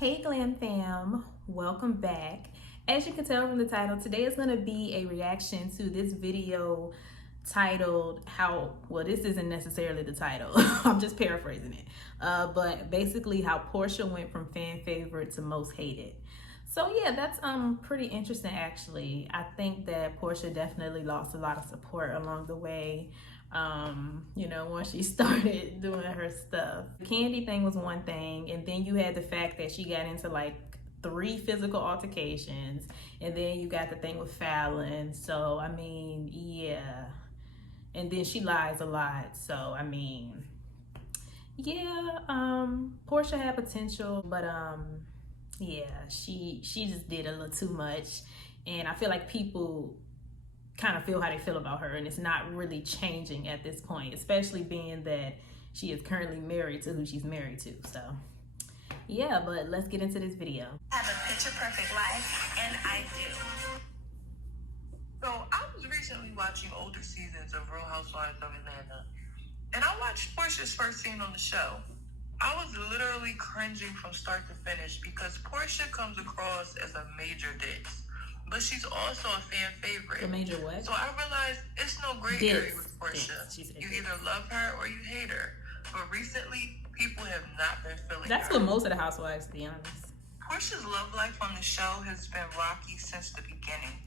Hey Glam Fam, welcome back. As you can tell from the title, today is going to be a reaction to this video titled this isn't necessarily the title, I'm just paraphrasing it, but basically how Porsha went from fan favorite to most hated. So yeah, that's pretty interesting actually. I think that Porsha definitely lost a lot of support along the way. Once she started doing her stuff. The candy thing was one thing, and then you had the fact that she got into like 3 physical altercations, and then you got the thing with Fallon. So I mean, yeah. And then she lies a lot. So I mean, yeah, Porsha had potential, but yeah, she just did a little too much. And I feel like people kind of feel how they feel about her, and it's not really changing at this point, especially being that she is currently married to who she's married to. So yeah, but let's get into this video. I have a picture perfect life, and I do. So I was recently watching older seasons of Real Housewives of Atlanta, and I watched Porsha's first scene on the show. I was literally cringing from start to finish because Porsha comes across as a major diss, but she's also a fan favorite. A major what? So I realized it's no gray area with Porsha. You either love her or you hate her. But recently, people have not been feeling That's her. what most of the housewives, to be honest. Porsha's love life on the show has been rocky since the beginning.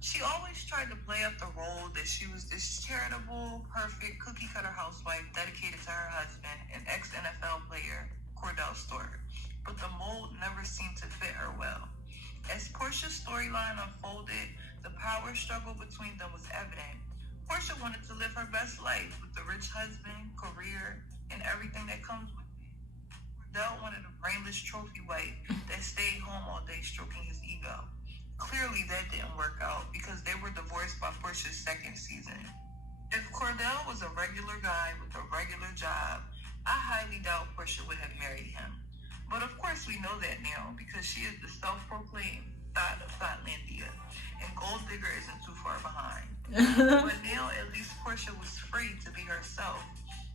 She always tried to play up the role that she was this charitable, perfect, cookie-cutter housewife dedicated to her husband, an ex-NFL player, Cordell Stewart. But the mold never seemed to fit her well. As Porsha's storyline unfolded, the power struggle between them was evident. Porsha wanted to live her best life with the rich husband, career, and everything that comes with it. Cordell wanted a brainless trophy wife that stayed home all day stroking his ego. Clearly that didn't work out because they were divorced by Porsha's second season. If Cordell was a regular guy with a regular job, I highly doubt Porsha would have married him. But of course we know that now because she is the self-proclaimed thought of Thoughtlandia, and Gold Digger isn't too far behind. But now at least Porsha was free to be herself.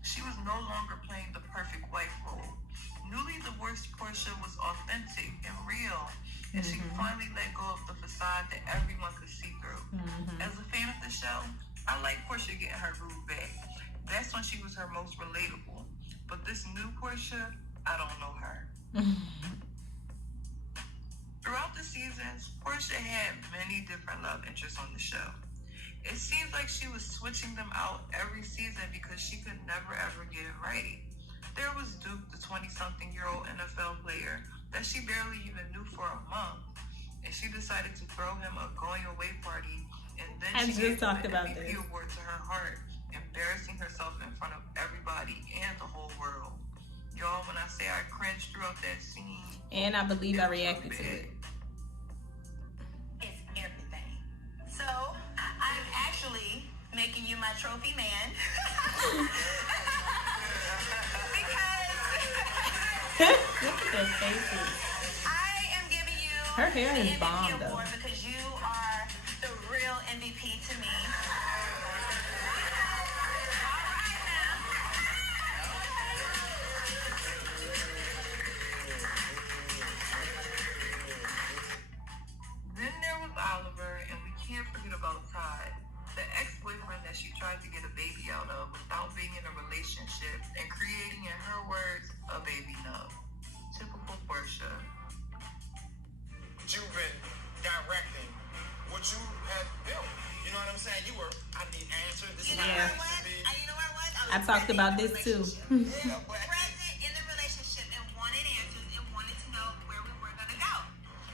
She was no longer playing the perfect wife role. Newly divorced Porsha was authentic and real, and she finally let go of the facade that everyone could see through. As a fan of the show, I like Porsha getting her groove back. That's when she was her most relatable. But this new Porsha, I don't know her. Throughout the seasons, Porsha had many different love interests on the show. It seems like she was switching them out every season because she could never ever get it right. There was Duke, the 20-something-year-old NFL player that she barely even knew for a month, and she decided to throw him a going-away party, and then she gave the MVP award to her heart, embarrassing herself in front of everybody and the whole world. Y'all, when I say I cringed throughout that scene, and I believe I reacted to it. It's everything. So I'm actually making you my trophy man. Look at their faces. I am giving you her hair the is bomb MVP though. award because you are the real MVP to me. Then there was Oliver, and we can't forget about Todd, the ex-boyfriend that she tried to get a baby out of without being in a relationship and creating, in her words, a baby nub. Typical Porsha. You've been directing what you have built. You know what I'm saying? You were, I need answers. This is You know how what? it You know what? I talked about this too. Yeah, but Present in the relationship and wanted answers and wanted to know where we were going to go.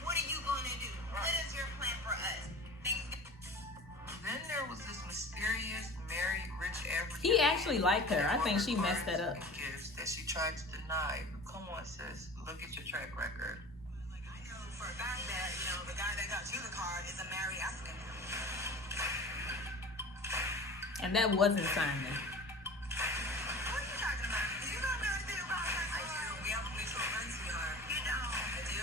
What are you going to do? What is your plan for us? Then there was this mysterious, married, rich African. He actually liked her. I think she messed that up. Gifts that she tried to deny. But come on, sis. Look at your track record. Like, I know for a fact that, the guy that got you the card is a married African. And that wasn't Simon. What are you talking about? Do you not know anything about her? I do. We have a mutual friend, sweetheart. You don't. I do.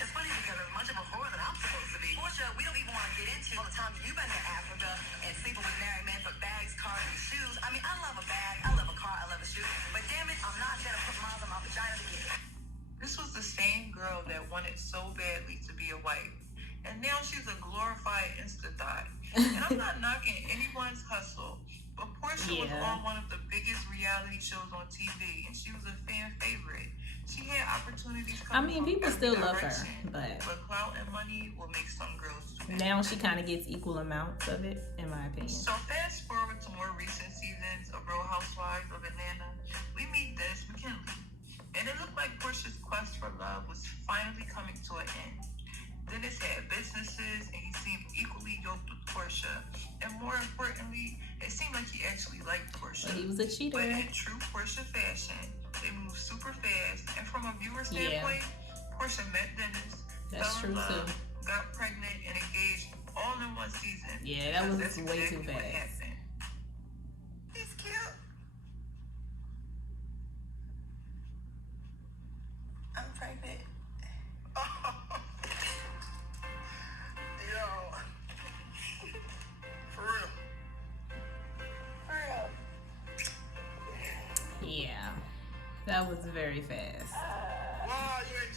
It's funny because as much of a whore that I'm supposed to be. Porsha, we don't even want to get into all the time you've been in Africa and sleeping with married men for bags, cars, and shoes. I mean, I love a bag, I love a car, I love a shoe. But damn it, I'm not going to put miles on my vagina to get it. This was the same girl that wanted so badly to be a wife. And now she's a glorified Insta thot. And I'm not knocking anyone's hustle, but Porsha was on one of the biggest reality shows on TV, and she was a fan favorite. She had opportunities coming from people every still love her, direction, but clout and money will make some girls do that. now she kind of gets equal amounts of it, in my opinion. So fast forward to more recent seasons of Real Housewives of Atlanta, we meet Dennis McKinley. And it looked like Porsha's quest for love was finally coming to an end. Dennis had businesses, and he seemed equally yoked with Porsha. And more importantly, it seemed like he actually liked Porsha. But he was a cheater. But in true Porsha fashion, they moved super fast. And from a viewer standpoint, Porsha met Dennis, fell in love, got pregnant, and engaged all in one season. Yeah, that was way too fast. He's cute. I'm pregnant. Yo. For real. For real. Yeah, that was very fast. Wow, you ain't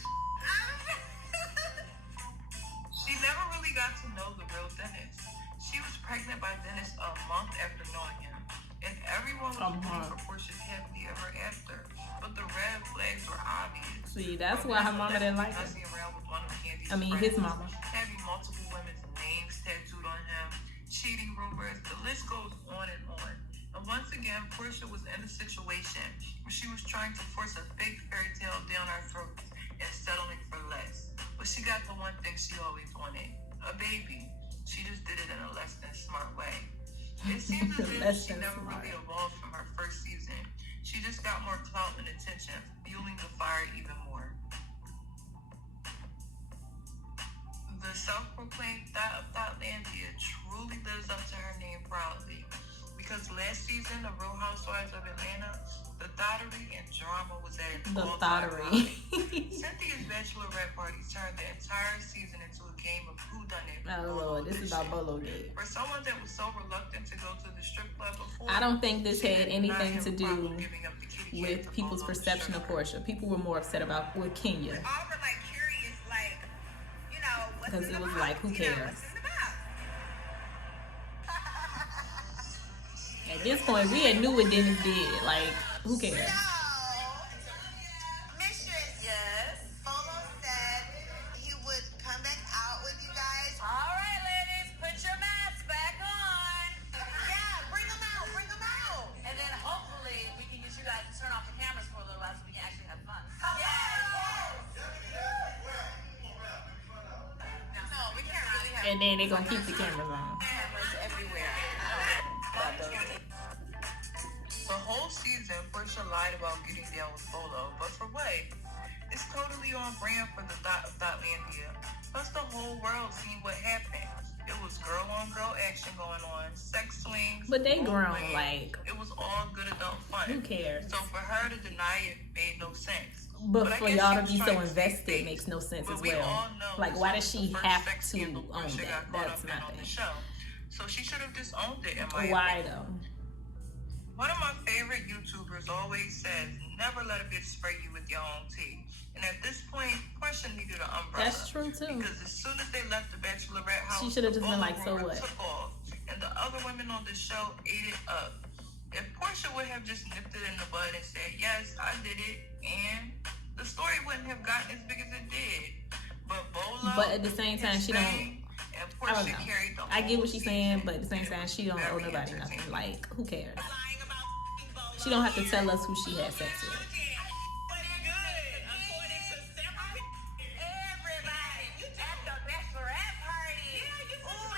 She never really got to know the real Dennis. She was pregnant by Dennis a month after knowing him, and everyone was rooting for Porsha's happily ever after. But the red flags were obvious. See, that's why her mama didn't like her. His mama. Having multiple women's names tattooed on him, cheating rumors, the list goes on and on. And once again, Porsha was in a situation where she was trying to force a fake fairy tale down our throats and settling for less. But she got the one thing she always wanted, a baby. She just did it in a less than smart way. It seems as if she never really evolved from her first season. She just got more clout and attention, fueling the fire even more. The self-proclaimed thot of Thotlandia truly lives up to her name proudly. Because last season, The Real Housewives of Atlanta, the thottery and drama was at an all-time high. Cynthia's bachelorette party turned the entire season into a game of whodunit. Oh Lord, this is about Bolo Gate. For someone that was so reluctant to go to the strip club before, I don't think this had anything to do with people's perception of Porsha. People were more upset about with Kenya. All were like curious, like, you know, what's Because it was about? like, who You know, cares? what's it about? At this point, we had knew what Dennis did. Like, who cares? Mistress. Yes. Bolo said he would come back out with you guys. All right, ladies, put your masks back on. Yeah, bring them out, bring them out. And then hopefully we can get you guys to turn off the cameras for a little while so we can actually have fun. No, we can't really have And then they're going to keep the cameras on. cameras everywhere. The whole season, Porsha lied about getting down with Bolo, but for what? It's totally on brand for the thot of Thotlandia. Plus, the whole world seen what happened. It was girl-on-girl action going on, sex swings. But they grown, role-playing. like, It was all good adult fun. who cares? So for her to deny it made no sense. But I for guess y'all she to was be so trying to stay invested safe. makes no sense But as we well. all know Like, why does this she was the have first sex to scandal own Porsha that? got caught That's up my in on the thing. show. So she should have disowned it, in my Why opinion. though? One of my favorite YouTubers always says, never let a bitch spray you with your own tea. And at this point, Porsha needed an umbrella. That's true too. Because as soon as they left the Bachelorette house, She should have just been Bolo like, so rumor what? took off, and the other women on the show ate it up. If Porsha would have just nipped it in the bud and said, yes, I did it, and the story wouldn't have gotten as big as it did. But Bolo, But at the same time, she don't. and I Porsha don't know. carried the I get whole what she's season, saying, but at the same and it time, was she don't owe very nobody nothing. entertaining. Like, who cares? lying about Bolo. She don't have to tell us who she had sex with. But good, according to several people. Everybody at the bachelorette party. Ooh,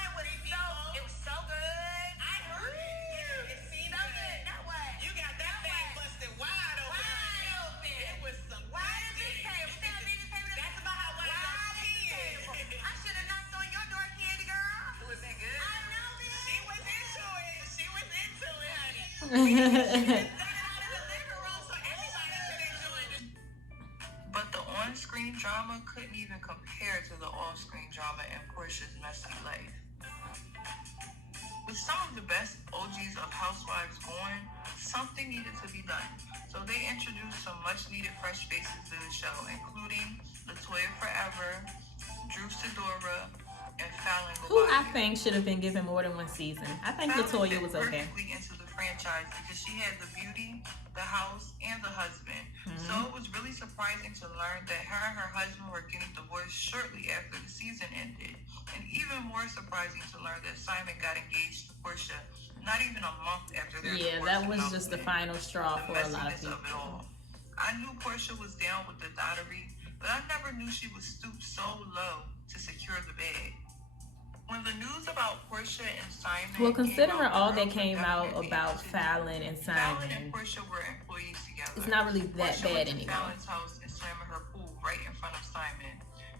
it was so good. I heard it. It seemed So good. good. Now what? You got that thing busted wide open. Wide open. It was some Why is this table? See how big this table is? That's about how wide Wide the is this table. table? I should have knocked on your door, candy girl. Was that good? I know this. She was into it. She was into it, honey. But Done it out in the living room so everybody could enjoy it. But the on-screen drama couldn't even compare to the off-screen drama in Porsha's messy life. With some of the best OGs of Housewives going, something needed to be done. So they introduced some much needed fresh faces to the show, including Latoya Forever, Drew Sidora, and Fallon Who I Gobadia. think should have been given more than one season. I think Fallon Latoya fit was okay. perfectly into the franchise because she had the beauty, the house, and the husband. So it was really surprising to learn that her and her husband were getting divorced shortly after the season ended. And even more surprising to learn that Simon got engaged to Porsha not even a month after their Yeah, divorce that was just the announcement. final straw The for a lot of messiness of it all. people. I knew Porsha was down with the dottery, but I never knew she would stoop so low to secure the bag. When the news about Porsha and Simon Well, considering came out, all the that girls were came out definitely about interested. Fallon and Fallon and Simon, Porsha were employees together. it's not really that Porsha bad went to anymore. Fallon's house and swam in her pool right in front of Simon.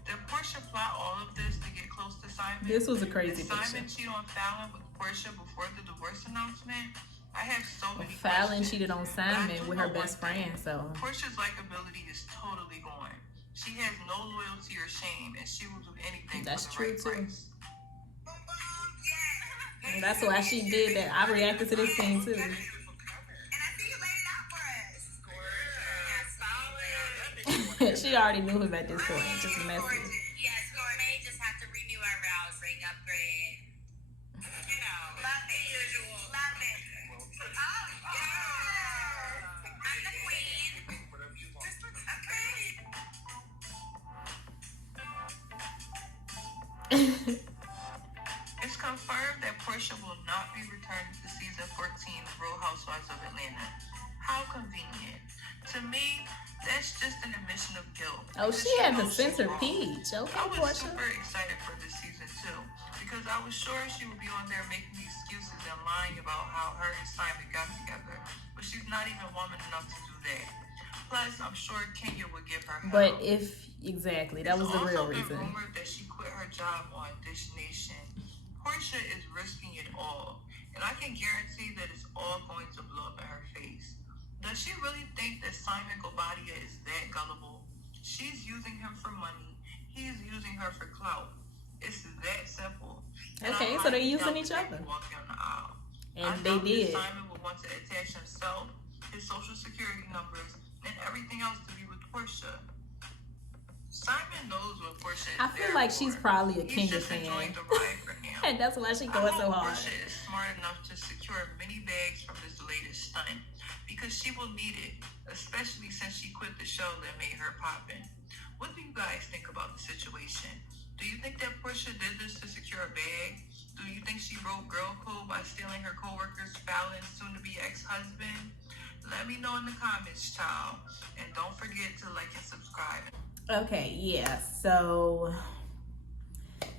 Did Porsha plot all of this to get close to Simon? This was a crazy Did Simon picture. cheat on Fallon with Porsha before the divorce announcement? I have so many Fallon questions. cheated on But I Simon do with know her best one thing. friend, so Porsha's likability is totally gone. She has no loyalty or shame, and she will do anything That's for the true, right too. price. and that's why she did that. I reacted to this scene too. And I see you laid it out for us. Yeah, solid. She already knew him at this point. Just a message. Yes, we may just have to renew our vows, ring upgrade. You know, love it. Usual. Love it. Oh, yeah. I'm the queen. This looks okay. It's confirmed that Porsha will not be returning to season 14 of Real Housewives of Atlanta. How convenient. To me, that's just an admission of guilt. Oh, because she had the knows she's center wrong. peach. I Okay, was Porsha. super excited for this season too, because I was sure she would be on there making excuses and lying about how her and Simon got together. But she's not even woman enough to do that. Plus, I'm sure Kenya would give her help. But exactly, that was the real It's reason. also been rumored that she quit her job on Dish Nation. Porsha is risking it all, and I can guarantee that it's all going to blow up in her face. Does she really think that Simon Gobadia is that gullible? She's using him for money. He's using her for clout. It's that simple. And Okay, I so they highly using doubt each that they other. will walk down the aisle. I And they doubt that did. Simon would want to attach himself, his social security numbers, and everything else to be with Porsha. Simon knows what Porsha is I feel there like for. she's probably a He's Kenya just enjoying fan. the ride for now. And that's why she I going hope so hard. Porsha is smart enough to secure many bags from this latest stunt, because she will need it, especially since she quit the show that made her poppin'. What do you guys think about the situation? Do you think that Porsha did this to secure a bag? Do you think she broke girl code by stealing her coworker's Fallon's soon-to-be ex-husband? Let me know in the comments, child. And don't forget to like and subscribe. Okay, yeah. So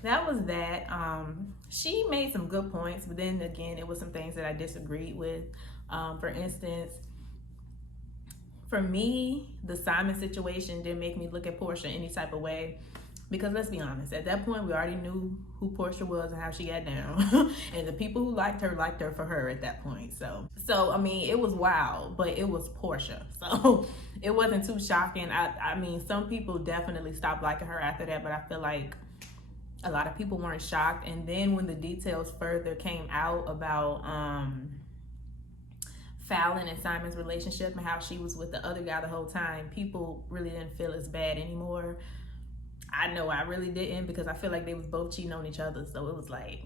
that was that. She made some good points, but then again, it was some things that I disagreed with. For instance, for me, the Simon situation didn't make me look at Porsha any type of way. Because let's be honest, at that point, we already knew who Porsha was and how she got down. And the people who liked her for her at that point. So I mean, it was wild, but it was Porsha. So it wasn't too shocking. I mean, some people definitely stopped liking her after that, but I feel like a lot of people weren't shocked. And then when the details further came out about Fallon and Simon's relationship and how she was with the other guy the whole time, people really didn't feel as bad anymore. I know I really didn't, because I feel like they was both cheating on each other. So it was like,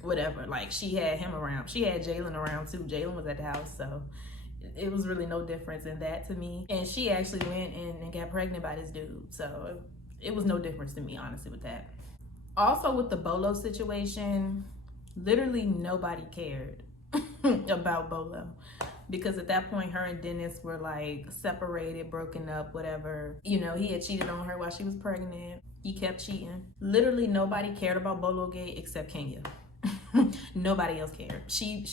whatever. Like, she had him around. She had Jalen around too. Jalen was at the house. So it was really no difference in that to me. And she actually went in and got pregnant by this dude. So it was no difference to me, honestly, with that. Also with the Bolo situation, literally nobody cared about Bolo. Because at that point, her and Dennis were like separated, broken up, whatever. You know, he had cheated on her while she was pregnant. He kept cheating. Literally nobody cared about Bolo Gate except Kenya. Nobody else cared. She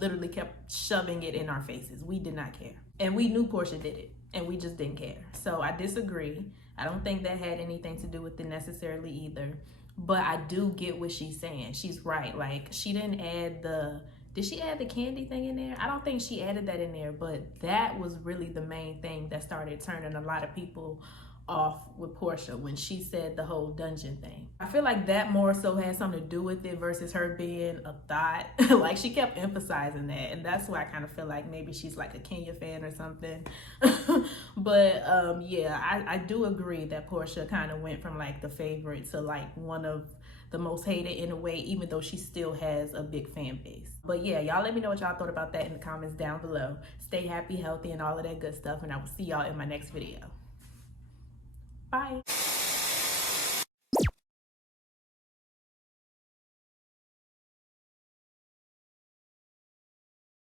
literally kept shoving it in our faces. We did not care. And we knew Porsha did it, and we just didn't care. So I disagree. I don't think that had anything to do with it necessarily either. But I do get what she's saying. She's right. Like, she didn't add did she add the candy thing in there? I don't think she added that in there, but that was really the main thing that started turning a lot of people off with Porsha when she said the whole dungeon thing. I feel like that more so had something to do with it versus her being a thought. Like she kept emphasizing that, and that's why I kind of feel like maybe she's like a Kenya fan or something. But yeah, I do agree that Porsha kind of went from like the favorite to like one of the most hated in a way, even though she still has a big fan base. But yeah, y'all let me know what y'all thought about that in the comments down below. Stay happy, healthy, and all of that good stuff, and I will see y'all in my next video. Bye.